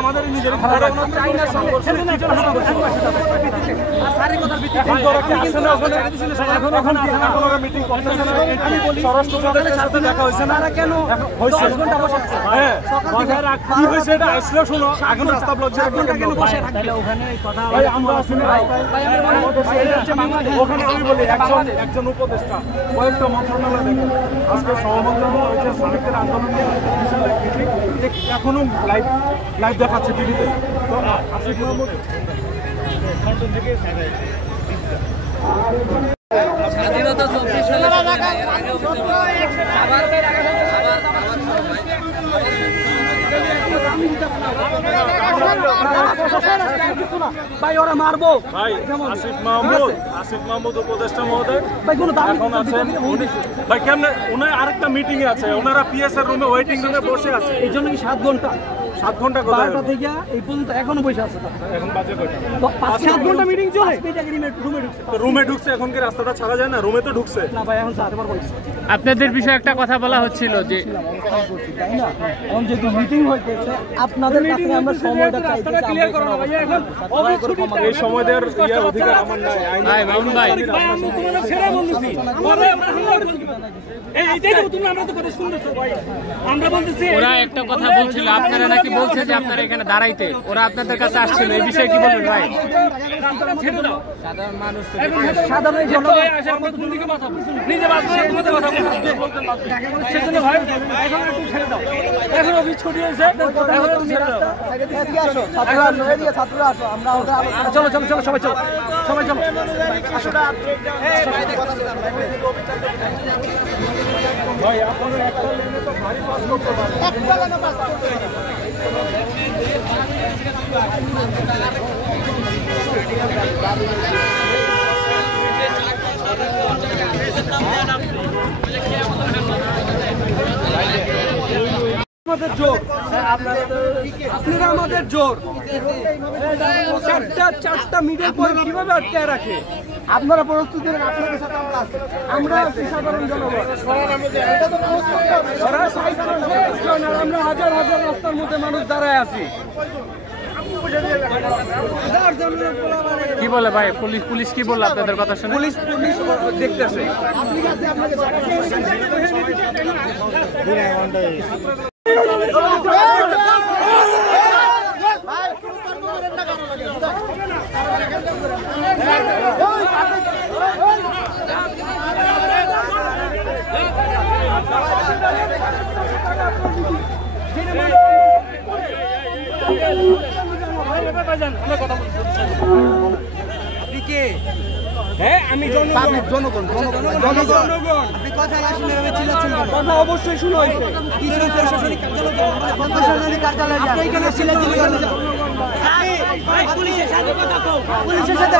আমাদের নিজের মিটিং করতেছে না। স্বরাষ্ট্রের সাথে দেখা হয়েছে না কেন হয়েছে? হ্যাঁ কি হয়েছে এটা আসলে শোনো। এখন রাস্তা ব্লক কেন বসে থাকবে ওখানে কথা আমরা শুনে ওখানে আমি বলি একজন উপদেষ্টা কয়েকটা মন্ত্রণালয় দেখেন আজকে সহমন্ত্রণালয় হয়েছে শ্রমিকদের আন্দোলন নিয়ে এখনো লাইভ দেখাচ্ছে টিভিতে। তো আসিফ মাহমুদ থেকে স্বাধীনতা 24 সালে ভাই ওরা মারবো ভাই। আসিফ মাহমুদ উপদেষ্টা মহোদয় এখন আছেন ভাই কেমনে ওনার আরেকটা মিটিং এ আছে। ওনারা পিএস এর রুমে ওয়েটিং রুমে বসে আছে। এই জন্য কি 7 ঘন্টা 7 ঘন্টা কোথায় থেকে এই পর্যন্ত এখনো বসে আছে। এখন বাজে কয়টা? 5-7 ঘন্টা মিটিং চলে। রুমে ঢুকছে। এখন কি রাস্তাটা ছাড়া যায় না? রুমে তো ঢুকছে না ভাই। এখন চারবার বলছে আপনাদের বিষয়ে একটা কথা বলা হচ্ছিল যে তাই না এখন যেহেতু মিটিং হইতেছে আপনাদের কাছে আমরা সময়টা রাস্তাটা ক্লিয়ার করো না ভাই। এখন এই সময় দেওয়ার অধিকার আমার নাই। ভাই মামুন ভাই আমি তোমাদের সেরা বলতেছি পরে আমরা হামলা করব। এই দেখো তুমি আমরা তো কথা শুনতেছো ভাই। আমরা বলতেছি ওরা একটা কথা বলছিল আপনারা নাকি বলছে যে আপনারা এখানে দাঁড়াইতে। ওরা আপনাদের কাছে আসছিল এই বিষয়ে কি বলবেন ভাই? রাস্তাটা ছেড়ে দাও। সাধারণ মানুষ সাধারণ জনগণ আসার মতো তুমি দিকে বাঁচাও। নিজে বাঁচবে না তোমাদের বাঁচাবো সেজন্য ভাই এখন একটু ছেড়ে দাও। এখন অফিস ছুটি হয়েছে এখন একটু ছেড়ে দাও। এদিকে আসো ছাত্ররা আসো এদিকে ছাত্ররা আসো। আমরা চলো চলো চলো সবাই চলো সবাই চলো আসো না ভাই আপনারা একটা লেনে তো ভারী পাস করতে পারেন। একটা লেনে পাস করতে আমাদের জোর আপনারা আমাদের জোর। চারটা মিডিয়া পয়েন্ট কিভাবে আটকায় রাখে? আপনারা প্রস্তুতি নেন। আপনাদের সাথে আমরা সাধারণ জনগণ আমরা হাজার হাজার রাস্তার মধ্যে মানুষ দাঁড়ায় আছি। কি বলে ভাই? পুলিশ কি বললো আপনাদের কথা শুনে? পুলিশ দেখতেছে। আমি জনগণ কথা অবশ্যই শুরু হয়েছে। পুলিশের সাথে